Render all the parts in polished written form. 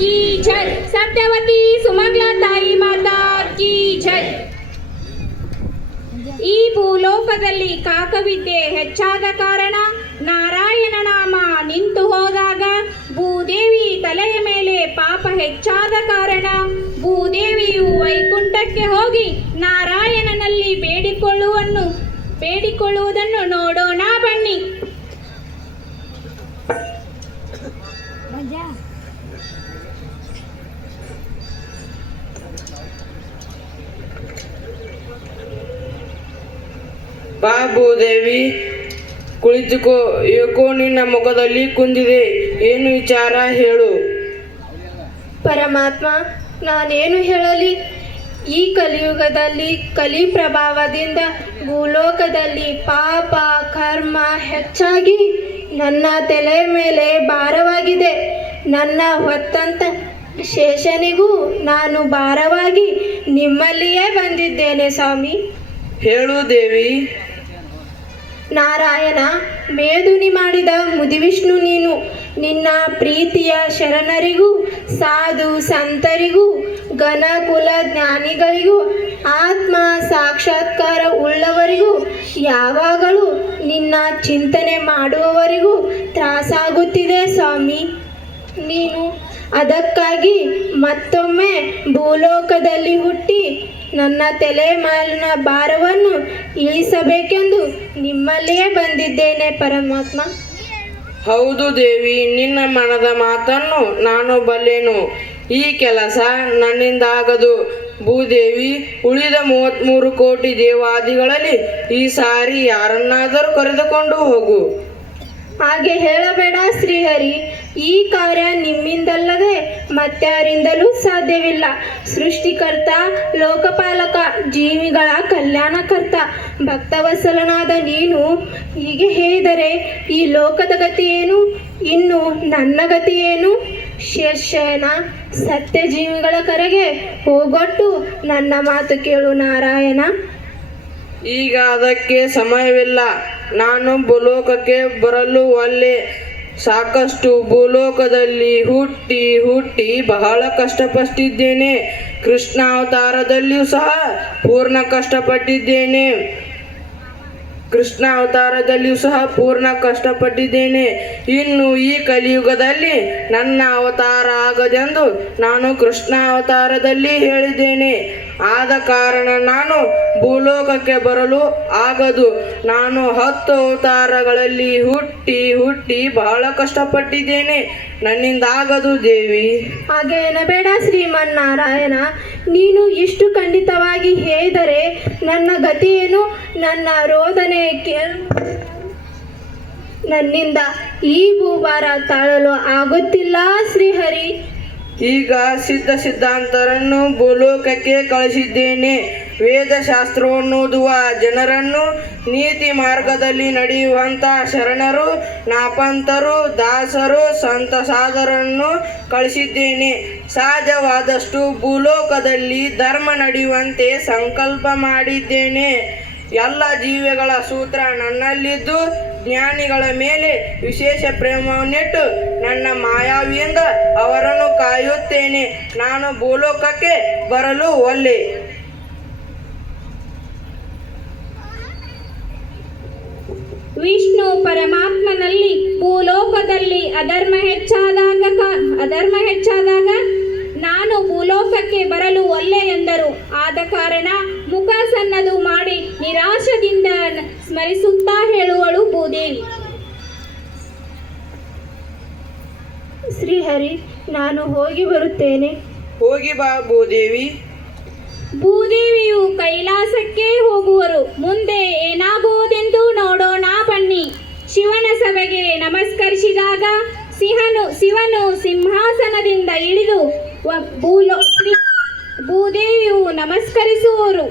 ಕಿ ಜೈ. ಸತ್ಯವತಿ ಸುಮಂಗಲ ತಾಯಿ ಮಾತಾ ಕಿ ಜೈ. ಈ ಭೂಲೋಕದಲ್ಲಿ ಕಾಕವಿದ್ಯೆ ಹೆಚ್ಚಾದ ಕಾರಣ ನಾರಾಯಣ ನಾಮ ನಿಂತು ಹೋದಾಗ ಭೂದೇವಿ ತಲೆಯ ಮೇಲೆ ಪಾಪ ಹೆಚ್ಚಾದ ಕಾರಣ ಭೂದೇವಿಯು ವೈಕುಂಠಕ್ಕೆ ಹೋಗಿ ನಾರಾಯಣನಲ್ಲಿ ಬೇಡಿಕೊಳ್ಳುವುದನ್ನು ನೋಡೋಣ ಬನ್ನಿ. ಬಾ ಭೂದೇವಿ, ಕುಳಿತುಕೋ. ಏಕೋ ನಿನ್ನ ಮುಖದಲ್ಲಿ ಕುಂದಿದೆ, ಏನು ವಿಚಾರ ಹೇಳು. ಪರಮಾತ್ಮ, ನಾನೇನು ಹೇಳಲಿ? ಈ ಕಲಿಯುಗದಲ್ಲಿ ಕಲಿ ಪ್ರಭಾವದಿಂದ ಭೂಲೋಕದಲ್ಲಿ ಪಾಪ ಕರ್ಮ ಹೆಚ್ಚಾಗಿ ನನ್ನ ತಲೆ ಮೇಲೆ ಭಾರವಾಗಿದೆ. ನನ್ನ ಹೊತ್ತಂತ ಶೇಷನಿಗೂ ನಾನು ಭಾರವಾಗಿ ನಿಮ್ಮಲ್ಲಿಯೇ ಬಂದಿದ್ದೇನೆ ಸ್ವಾಮಿ. ಹೇಳು ದೇವಿ. ನಾರಾಯಣ, ಮೇದುನಿ ಮಾಡಿದ ಮುದಿವಿಷ್ಣು ನೀನು. ನಿನ್ನ ಪ್ರೀತಿಯ ಶರಣರಿಗೂ ಸಾಧು ಸಂತರಿಗೂ ಘನ ಕುಲ ಜ್ಞಾನಿಗಳಿಗೂ ಆತ್ಮ ಸಾಕ್ಷಾತ್ಕಾರ ಉಳ್ಳವರಿಗೂ ಯಾವಾಗಲೂ ನಿನ್ನ ಚಿಂತನೆ ಮಾಡುವವರಿಗೂ ತ್ರಾಸಾಗುತ್ತಿದೆ ಸ್ವಾಮಿ. ನೀನು ಅದಕ್ಕಾಗಿ ಮತ್ತೊಮ್ಮೆ ಭೂಲೋಕದಲ್ಲಿ ಹುಟ್ಟಿ ನನ್ನ ತಲೆ ಮೇಲಿನ ಭಾರವನ್ನು ಇಳಿಸಬೇಕೆಂದು ನಿಮ್ಮಲ್ಲಿಯೇ ಬಂದಿದ್ದೇನೆ ಪರಮಾತ್ಮ. ಹೌದು ದೇವಿ, ನಿನ್ನ ಮನದ ಮಾತನ್ನು ನಾನು ಬಲ್ಲೆನು. ಈ ಕೆಲಸ ನನ್ನಿಂದಾಗದು ಭೂದೇವಿ. ಉಳಿದ 33 ಕೋಟಿ ದೇವಾದಿಗಳಲ್ಲಿ ಈ ಸಾರಿ ಯಾರನ್ನಾದರೂ ಕರೆದುಕೊಂಡು ಹೋಗು. ಹಾಗೆ ಹೇಳಬೇಡ ಶ್ರೀಹರಿ. ಈ ಕಾರ್ಯ ನಿಮ್ಮಿಂದಲ್ಲದೆ ಮತ್ಯಾರಿಂದಲೂ ಸಾಧ್ಯವಿಲ್ಲ. ಸೃಷ್ಟಿಕರ್ತ, ಲೋಕಪಾಲಕ, ಜೀವಿಗಳ ಕಲ್ಯಾಣಕರ್ತ, ಭಕ್ತವತ್ಸಲನಾದ ನೀನು ಹೀಗೆ ಹೇಳಿದರೆ ಈ ಲೋಕದ ಗತಿ ಏನು? ಇನ್ನು ನನ್ನ ಗತಿ ಏನು? ಶೇಷನ ಸತ್ಯ ಜೀವಿಗಳ ಕರೆಗೆ ಹೋಗೊಟ್ಟು ನನ್ನ ಮಾತು ಕೇಳು ನಾರಾಯಣ. ಈಗ ಅದಕ್ಕೆ ಸಮಯವಿಲ್ಲ. ನಾನು ಭೂಲೋಕಕ್ಕೆ ಬರಲು ಒಲ್ಲೆ. ಸಾಕಷ್ಟು ಭೂಲೋಕದಲ್ಲಿ ಹುಟ್ಟಿ ಬಹಳ ಕಷ್ಟಪಟ್ಟಿದ್ದೇನೆ. ಕೃಷ್ಣ ಅವತಾರದಲ್ಲಿಯೂ ಸಹ ಪೂರ್ಣ ಕಷ್ಟಪಟ್ಟಿದ್ದೇನೆ. ಇನ್ನು ಈ ಕಲಿಯುಗದಲ್ಲಿ ನನ್ನ ಅವತಾರ ಆಗದೆಂದು ನಾನು ಕೃಷ್ಣ ಅವತಾರದಲ್ಲಿ ಹೇಳಿದ್ದೇನೆ. ಆದ ಕಾರಣ ನಾನು ಭೂಲೋಕಕ್ಕೆ ಬರಲು ಆಗದು. ನಾನು 10 ಅವತಾರಗಳಲ್ಲಿ ಹುಟ್ಟಿ ಬಹಳ ಕಷ್ಟಪಟ್ಟಿದ್ದೇನೆ. ನನ್ನಿಂದ ಆಗದು ದೇವಿ. ಹಾಗೆ ಎನ್ನಬೇಡ ಶ್ರೀಮನ್ನಾರಾಯಣ. ನೀನು ಇಷ್ಟು ಖಂಡಿತವಾಗಿ ಹೇಳಿದರೆ ನನ್ನ ಗತಿಯೇನು? ನನ್ನ ರೋದನೆ ನನ್ನಿಂದ ಈ ಭೂಭಾರ ತಾಳಲು ಆಗುತ್ತಿಲ್ಲ ಶ್ರೀಹರಿ. ಈಗ ಸಿದ್ಧಾಂತರನ್ನು ಭೂಲೋಕಕ್ಕೆ ಕಳಿಸಿದ್ದೇನೆ. ವೇದಶಾಸ್ತ್ರವನ್ನು ಓದುವ ಜನರನ್ನು, ನೀತಿ ಮಾರ್ಗದಲ್ಲಿ ನಡೆಯುವಂಥ ಶರಣರು, ನಾಪಂತರು, ದಾಸರು, ಸಂತ ಸಾಧರನ್ನು ಕಳಿಸಿದ್ದೇನೆ. ಸಹಜವಾದಷ್ಟು ಭೂಲೋಕದಲ್ಲಿ ಧರ್ಮ ನಡೆಯುವಂತೆ ಸಂಕಲ್ಪ ಮಾಡಿದ್ದೇನೆ. ಎಲ್ಲ ಜೀವಿಗಳ ಸೂತ್ರ ನನ್ನಲ್ಲಿದ್ದು ಜ್ಞಾನಿಗಳ ಮೇಲೆ ವಿಶೇಷ ಪ್ರೇಮವನ್ನಿಟ್ಟು ನನ್ನ ಮಾಯಾವಿಯಿಂದ ಅವರನ್ನು ಕಾಯುತ್ತೇನೆ. ನಾನು ಭೂಲೋಕಕ್ಕೆ ಬರಲು ಒಲ್ಲೆ. ವಿಷ್ಣು ಪರಮಾತ್ಮನಲ್ಲಿ ಭೂಲೋಕದಲ್ಲಿ ಅಧರ್ಮ ಹೆಚ್ಚಾದಾಗ ನಾನು ಭೂಲೋಕಕ್ಕೆ ಬರಲು ಒಲ್ಲೆ ಎಂದರು. ಆದ ಕಾರಣ ಮುಖ ಸನ್ನದು ಮಾಡಿ ನಿರಾಶದಿಂದ ಸ್ಮರಿಸುತ್ತಾ ಹೇಳುವಳು ಭೂದೇವಿ. ಶ್ರೀಹರಿ, ನಾನು ಹೋಗಿ ಬರುತ್ತೇನೆ. ಹೋಗಿ ಬಾ ಭೂದೇವಿ. ಭೂದೇವಿಯು ಕೈಲಾಸಕ್ಕೆ ಹೋಗುವರು. ಮುಂದೆ ಏನಾಗುವುದೆಂದು ನೋಡೋಣ ಬನ್ನಿ. ಶಿವನ ಸಭೆಗೆ ನಮಸ್ಕರಿಸಿದಾಗ ಶಿವನು ಸಿಂಹಾಸನದಿಂದ ಇಳಿದು ಭೂದೇವಿಯು ನಮಸ್ಕರಿಸುವರು.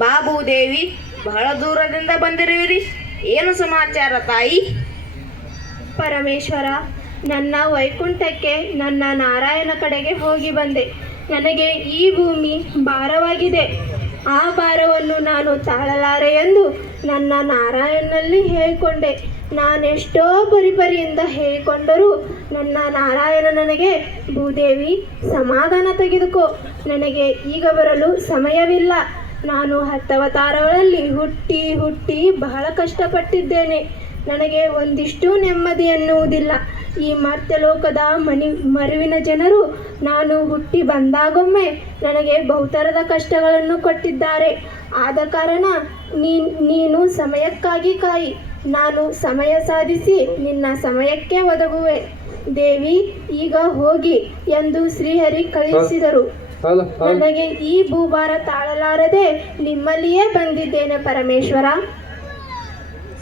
ಬಾ ಭೂದೇವಿ, ಬಹಳ ದೂರದಿಂದ ಬಂದಿರುವಿರಿ. ಏನು ಸಮಾಚಾರ ತಾಯಿ? ಪರಮೇಶ್ವರ, ನನ್ನ ವೈಕುಂಠಕ್ಕೆ ನನ್ನ ನಾರಾಯಣ ಕಡೆಗೆ ಹೋಗಿ ಬಂದೆ. ನನಗೆ ಈ ಭೂಮಿ ಭಾರವಾಗಿದೆ. ಆ ಭಾರವನ್ನು ನಾನು ತಾಳಲಾರೆ ಎಂದು ನನ್ನ ನಾರಾಯಣನಲ್ಲಿ ಹೇಳಿಕೊಂಡೆ. ನಾನೆಷ್ಟೋ ಪರಿಪರಿಯಿಂದ ಹೇಳಿಕೊಂಡರೂ ನನ್ನ ನಾರಾಯಣ ನನಗೆ, ಭೂದೇವಿ ಸಮಾಧಾನ ತೆಗೆದುಕೋ, ನನಗೆ ಈಗ ಬರಲು ಸಮಯವಿಲ್ಲ. ನಾನು 10 ಅವತಾರಗಳಲ್ಲಿ ಹುಟ್ಟಿ ಹುಟ್ಟಿ ಬಹಳ ಕಷ್ಟಪಟ್ಟಿದ್ದೇನೆ. ನನಗೆ ಒಂದಿಷ್ಟು ನೆಮ್ಮದಿ ಎನ್ನುವುದಿಲ್ಲ. ಈ ಮರ್ತ್ಯಲೋಕದ ಮರುವಿನ ಜನರು ನಾನು ಹುಟ್ಟಿ ಬಂದಾಗೊಮ್ಮೆ ನನಗೆ ಬಹುತರದ ಕಷ್ಟಗಳನ್ನು ಕೊಟ್ಟಿದ್ದಾರೆ. ಆದ ಕಾರಣ ನೀನು ಸಮಯಕ್ಕಾಗಿ ಕಾಯಿ. ನಾನು ಸಮಯ ಸಾಧಿಸಿ ನಿನ್ನ ಸಮಯಕ್ಕೆ ಒದಗುವೆ. ದೇವಿ ಈಗ ಹೋಗಿ ಎಂದು ಶ್ರೀಹರಿ ಕಳುಹಿಸಿದರು. ನನಗೆ ಈ ಭೂಭಾರ ತಾಳಲಾರದೆ ನಿಮ್ಮಲ್ಲಿಯೇ ಬಂದಿದ್ದೇನೆ ಪರಮೇಶ್ವರ.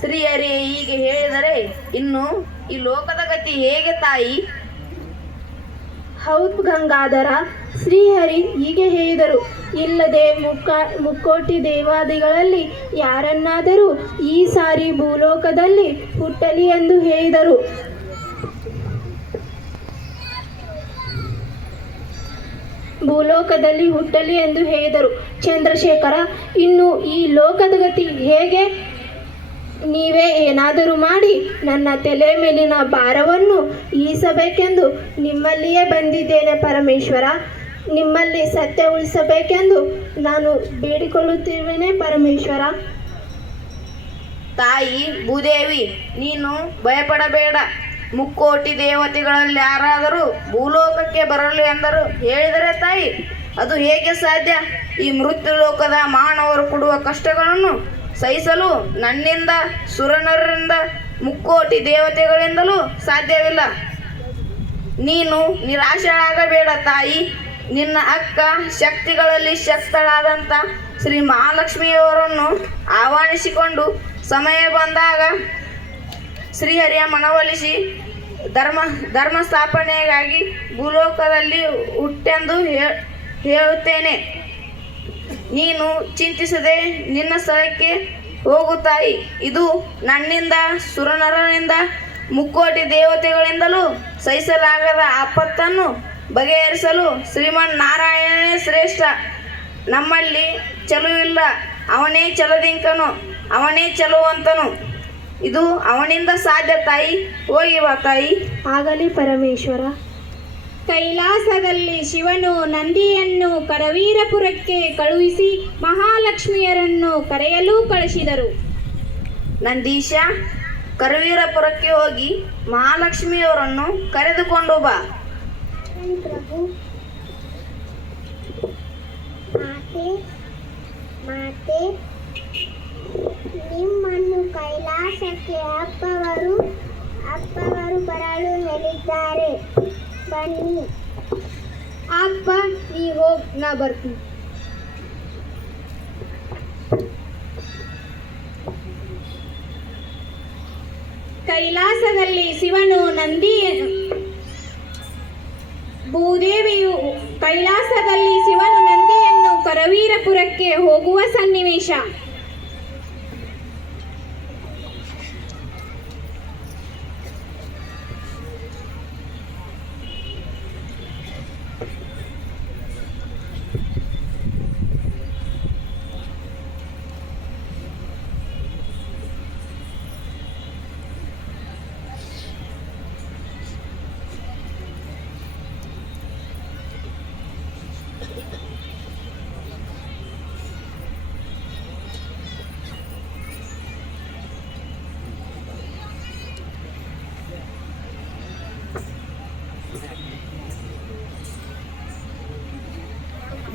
ಶ್ರೀಹರಿ ಹೀಗೆ ಹೇಳಿದರೆ ಇನ್ನು ಈ ಲೋಕದ ಗತಿ ಹೇಗೆ ತಾಯಿ? ಹೌದು ಗಂಗಾಧರ, ಶ್ರೀಹರಿ ಹೀಗೆ ಹೇಳಿದರು. ಇಲ್ಲದೆ ಮುಕ್ಕೋಟಿ ದೇವಾದಿಗಳಲ್ಲಿ ಯಾರನ್ನಾದರೂ ಈ ಸಾರಿ ಭೂಲೋಕದಲ್ಲಿ ಹುಟ್ಟಲಿ ಎಂದು ಹೇಳಿದರು. ಚಂದ್ರಶೇಖರ, ಇನ್ನು ಈ ಲೋಕದ ಗತಿ ಹೇಗೆ? ನೀವೇ ಏನಾದರೂ ಮಾಡಿ ನನ್ನ ತಲೆ ಮೇಲಿನ ಭಾರವನ್ನು ಈಸಬೇಕೆಂದು ನಿಮ್ಮಲ್ಲಿಯೇ ಬಂದಿದ್ದೇನೆ ಪರಮೇಶ್ವರ. ನಿಮ್ಮಲ್ಲಿ ಸತ್ಯ ಉಳಿಸಬೇಕೆಂದು ನಾನು ಬೇಡಿಕೊಳ್ಳುತ್ತಿದ್ದೇನೆ ಪರಮೇಶ್ವರ. ತಾಯಿ ಭೂದೇವಿ, ನೀನು ಭಯಪಡಬೇಡ. ಮುಕ್ಕೋಟಿ ದೇವತೆಗಳಲ್ಲಿ ಯಾರಾದರೂ ಭೂಲೋಕಕ್ಕೆ ಬರಲು ಎಂದರು ಹೇಳಿದರೆ ತಾಯಿ, ಅದು ಹೇಗೆ ಸಾಧ್ಯ? ಈ ಮೃತ್ಯು ಲೋಕದ ಮಾನವರು ಕೊಡುವ ಕಷ್ಟಗಳನ್ನು ಸಹಿಸಲು ನನ್ನಿಂದ, ಸುರನರಿಂದ, ಮುಕ್ಕೋಟಿ ದೇವತೆಗಳಿಂದಲೂ ಸಾಧ್ಯವಿಲ್ಲ. ನೀನು ನಿರಾಶೆಯಾಗಬೇಡ ತಾಯಿ. ನಿನ್ನ ಅಕ್ಕ ಶಕ್ತಿಗಳಲ್ಲಿ ಶಕ್ತಳಾದಂಥ ಶ್ರೀ ಮಹಾಲಕ್ಷ್ಮಿಯವರನ್ನು ಆಹ್ವಾನಿಸಿಕೊಂಡು ಸಮಯ ಬಂದಾಗ ಶ್ರೀಹರಿಯ ಮನವೊಲಿಸಿ ಧರ್ಮ ಸ್ಥಾಪನೆಗಾಗಿ ಭೂಲೋಕದಲ್ಲಿ ಹುಟ್ಟೆಂದು ಹೇಳುತ್ತೇನೆ. ನೀನು ಚಿಂತಿಸದೆ ನಿನ್ನ ಸ್ಥಳಕ್ಕೆ ಹೋಗುತ್ತಾಯಿ. ಇದು ನನ್ನಿಂದ, ಸುರನರನಿಂದ, ಮುಕ್ಕೋಟಿ ದೇವತೆಗಳಿಂದಲೂ ಸಹಿಸಲಾಗದ ಆಪತ್ತನ್ನು ಬಗೆಹರಿಸಲು ಶ್ರೀಮನ್ನಾರಾಯಣನೇ ಶ್ರೇಷ್ಠ. ನಮ್ಮಲ್ಲಿ ಚಲುವಿಲ್ಲ, ಅವನೇ ಚಲದಿಂಕನು, ಅವನೇ ಚಲುವಂತನು. ಇದು ಅವನಿಂದ ಸಾಧ್ಯ ತಾಯಿ. ಹೋಗಿ ಬಾ ತಾಯಿ. ಆಗಲಿ ಪರಮೇಶ್ವರ. ಕೈಲಾಸದಲ್ಲಿ ಶಿವನು ನಂದಿಯನ್ನು ಕರವೀರಪುರಕ್ಕೆ ಕಳುಹಿಸಿ ಮಹಾಲಕ್ಷ್ಮಿಯರನ್ನು ಕರೆಯಲು ಕಳಿಸಿದರು. ನಂದೀಶ, ಕರವೀರಪುರಕ್ಕೆ ಹೋಗಿ ಮಹಾಲಕ್ಷ್ಮಿಯವರನ್ನು ಕರೆದುಕೊಂಡು ಬಾ. ಪ್ರಭು. ಮಾತೆ, ನಿಮ್ಮನ್ನು ಕೈಲಾಸಕ್ಕೆ ಅಪ್ಪವರು ಬರಲು ಹೇಳಿದ್ದಾರೆ. ಬನ್ನಿ. ಅಪ್ಪ, ನೀ ಹೋಗ್, ನಾ ಬರ್ತೀನಿ. ಕೈಲಾಸದಲ್ಲಿ ಶಿವನು ಭೂದೇವಿಯು ಕೈಲಾಸದಲ್ಲಿ ಶಿವನು ನಂದಿಯನ್ನು ಕರವೀರಪುರಕ್ಕೆ ಹೋಗುವ ಸನ್ನಿವೇಶ.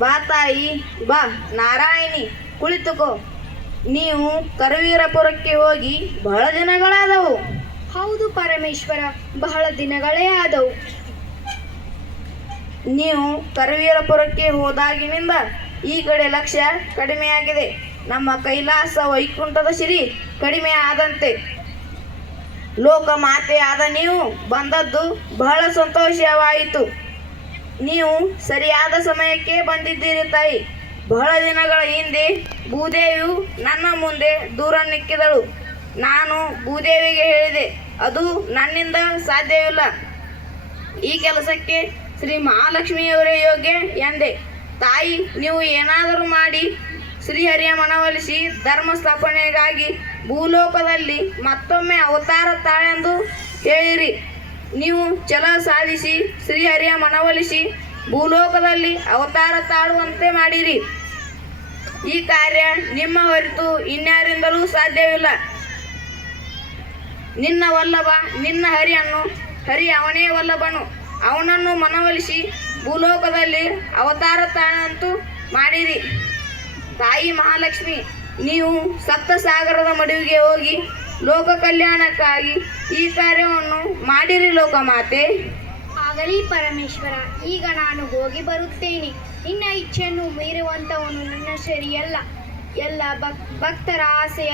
ಬಾ ತಾಯಿ, ಬಾ. ನಾರಾಯಣಿ, ಕುಳಿತುಕೋ. ನೀವು ಕರವೀರಪುರಕ್ಕೆ ಹೋಗಿ ಬಹಳ ದಿನಗಳಾದವು. ಹೌದು ಪರಮೇಶ್ವರ, ಬಹಳ ದಿನಗಳೇ ಆದವು. ನೀವು ಕರವೀರಪುರಕ್ಕೆ ಹೋದಾಗಿನಿಂದ ಈ ಕಡೆ ಲಕ್ಷ್ಯ ಕಡಿಮೆಯಾಗಿದೆ. ನಮ್ಮ ಕೈಲಾಸ ವೈಕುಂಠದ ಸಿರಿ ಕಡಿಮೆ ಆದಂತೆ. ಲೋಕಮಾತೆ ಆದ ನೀವು ಬಂದದ್ದು ಬಹಳ ಸಂತೋಷವಾಯಿತು. ನೀವು ಸರಿಯಾದ ಸಮಯಕ್ಕೆ ಬಂದಿದ್ದೀರಿ ತಾಯಿ. ಬಹಳ ದಿನಗಳ ಹಿಂದೆ ಭೂದೇವಿಯು ನನ್ನ ಮುಂದೆ ದೂರ ನಿಕ್ಕಿದಳು. ನಾನು ಭೂದೇವಿಗೆ ಹೇಳಿದೆ, ಅದು ನನ್ನಿಂದ ಸಾಧ್ಯವಿಲ್ಲ. ಈ ಕೆಲಸಕ್ಕೆ ಶ್ರೀ ಮಹಾಲಕ್ಷ್ಮಿಯವರೇ ಯೋಗ್ಯ ಎಂದೆ. ತಾಯಿ, ನೀವು ಏನಾದರೂ ಮಾಡಿ ಶ್ರೀಹರಿಯ ಮನವೊಲಿಸಿ ಧರ್ಮ ಸ್ಥಾಪನೆಗಾಗಿ ಭೂಲೋಕದಲ್ಲಿ ಮತ್ತೊಮ್ಮೆ ಅವತಾರ ತಾಳೆಂದು ಹೇಳಿರಿ. ನೀವು ಛಲ ಸಾಧಿಸಿ ಶ್ರೀಹರಿಯ ಮನವೊಲಿಸಿ ಭೂಲೋಕದಲ್ಲಿ ಅವತಾರ ತಾಳುವಂತೆ ಮಾಡಿರಿ. ಈ ಕಾರ್ಯ ನಿಮ್ಮ ಹೊರತು ಇನ್ಯಾರಿಂದಲೂ ಸಾಧ್ಯವಿಲ್ಲ. ನಿನ್ನ ವಲ್ಲಭ ನಿನ್ನ ಹರಿ ಅವನೇ ವಲ್ಲಭನು. ಅವನನ್ನು ಮನವೊಲಿಸಿ ಭೂಲೋಕದಲ್ಲಿ ಅವತಾರ ತಾಳಂತೂ ಮಾಡಿರಿ. ತಾಯಿ ಮಹಾಲಕ್ಷ್ಮಿ, ನೀವು ಸಪ್ತಸಾಗರದ ಮಡುವಿಗೆ ಹೋಗಿ ಲೋಕ ಕಲ್ಯಾಣಕ್ಕಾಗಿ ಈ ಕಾರ್ಯವನ್ನು ಮಾಡಿರಿ ಲೋಕಮಾತೆ. ಆಗಲಿ ಪರಮೇಶ್ವರ, ಈಗ ನಾನು ಹೋಗಿ ಬರುತ್ತೇನೆ. ನಿನ್ನ ಇಚ್ಛೆಯನ್ನು ಮೀರುವಂಥವನು ನನ್ನ ಸರಿಯಲ್ಲ. ಎಲ್ಲ ಭಕ್ತರ ಆಸೆಯ